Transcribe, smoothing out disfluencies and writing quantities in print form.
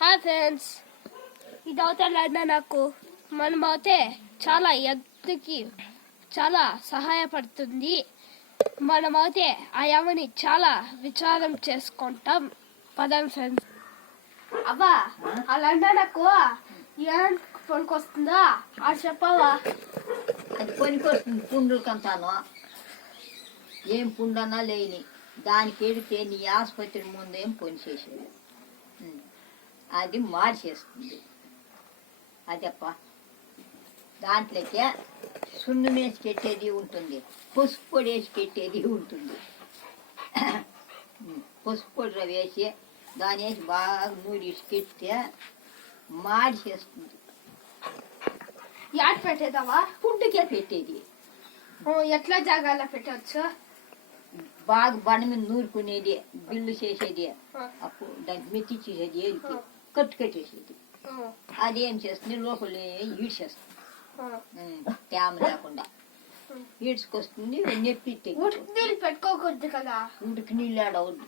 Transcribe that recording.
Hi friends, ఇదైతే నాకు మనమైతే చాలా ఎత్తుకి చాలా సహాయపడుతుంది. మనమైతే ఆ యమని చాలా విచారం చేసుకుంటాం. పదం ఫ్రెండ్స్. అవ్వా అలా నాకు ఏం పనికొస్తుందా అది చెప్పవా? అది పనికొస్తుంది. పుండులకంతాను ఏం పుండన్నా లేని దానికి ఎడితే నీ ఆసుపత్రి ముందేం పని చేసేది అది మార్చేస్తుంది. అదప్ప దాంట్లోకే సున్నం వేసి పెట్టేది ఉంటుంది, పసుపు పొడి వేసి పెట్టేది ఉంటుంది. పసుపు పొడి వేసి దాని వేసి బాగా నూరేసి పెడితే మార్చేస్తుంది. యాడ్ పెట్టేదావా? ఫుడ్కే పెట్టేది. ఎట్లా జాగాలో పెట్టవచ్చు? బాగా బండ మీద నూరుకునేది, బిల్లు చేసేది, అప్పుడు దానికి మెత్తి చేసేది, ఏది కట్టు కట్టేసేది. అది ఏం చేస్తుంది, లోపల ఈడ్చేస్తుంది. తేమ లేకుండా ఈడ్చుకొస్తుంది. నొప్పి పెట్టుకోకూడదు కదా, ఉడికి నీళ్ళు ఆడవద్దు.